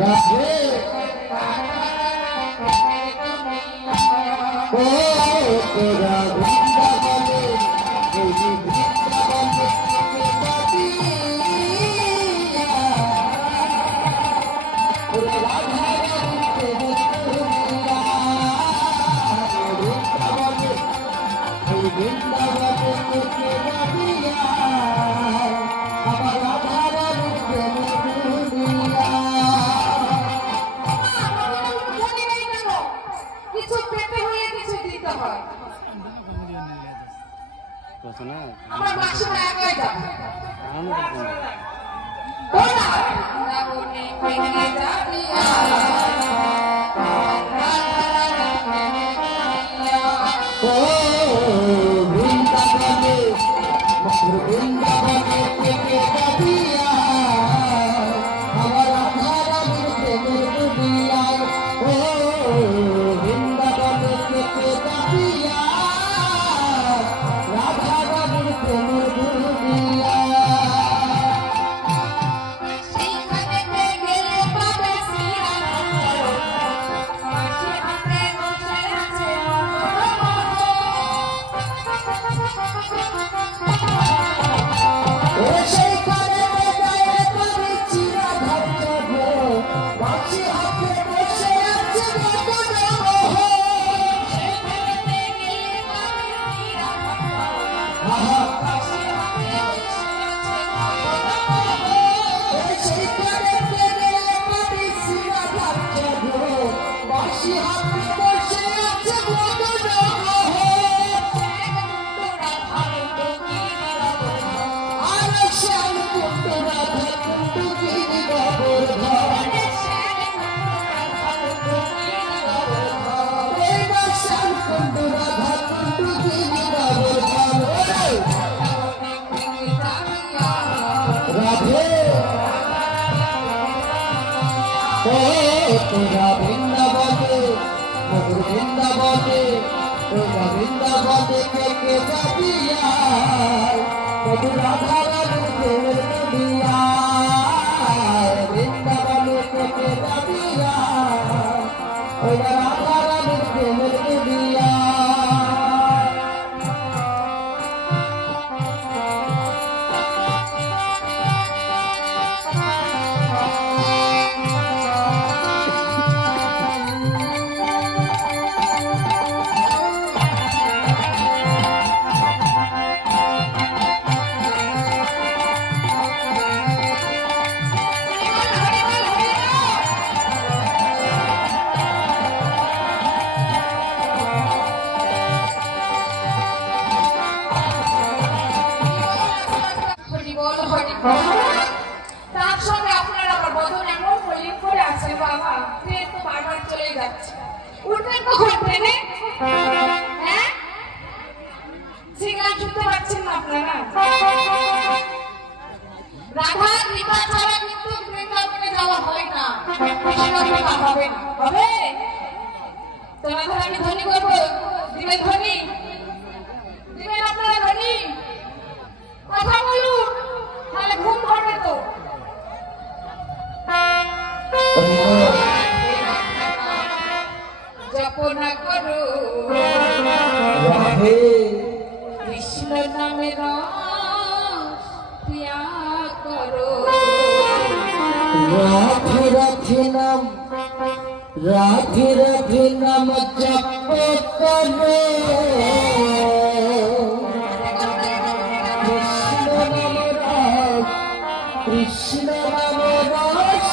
রাধে ও তোরা বৃন্দাবনে এই বৃন্দাবনে আমার মাসিমা একাই যাবে বৃন্দাবনে বৃন্দাবনে থেকে যাবিয়া আমার রাধারানীর প্রেমের দুনিয়ায় ও বৃন্দাবনে থেকে যাবিয়া রাধারানীর প্রেমের দুনিয়ায় তোরা বৃন্দাবনে বৃন্দাবনে তোরা বৃন্দাবনে থেকে যাবিয়া রাধারানীর প্রেমের দুনিয়ায় বৃন্দাবনে থেকে যাবিয়া রাধারানীর প্রেমের দুনিয়ায় তার সঙ্গে আপনার আবার বদন এমন হোল্ডিং করে আছে বাবা ট্রেন তো বারবার চলে যাচ্ছে উঠবেন কখন ট্রেনে হ্যাঁ সিগন্যাল শুনতে পাচ্ছেন না আপনারা রাধা কৃপা ছাড়া কিন্তু বৃন্দাবনে যাওয়া হয় না কৃষ্ণ কৃপা হবে না হবে তো রাধা আমি ধ্বনি করবো দিবেন ধ্বনি দিবেন আপনারা ধ্বনি কথা বলুন তাহলে ঘুম ধরবে তো জপনা করো রাধে কৃষ্ণ নামে রস পিয়া করো রাধে রাধে নাম রাধে রাধে নাম জপ করো কৃষ্ণ নাম রস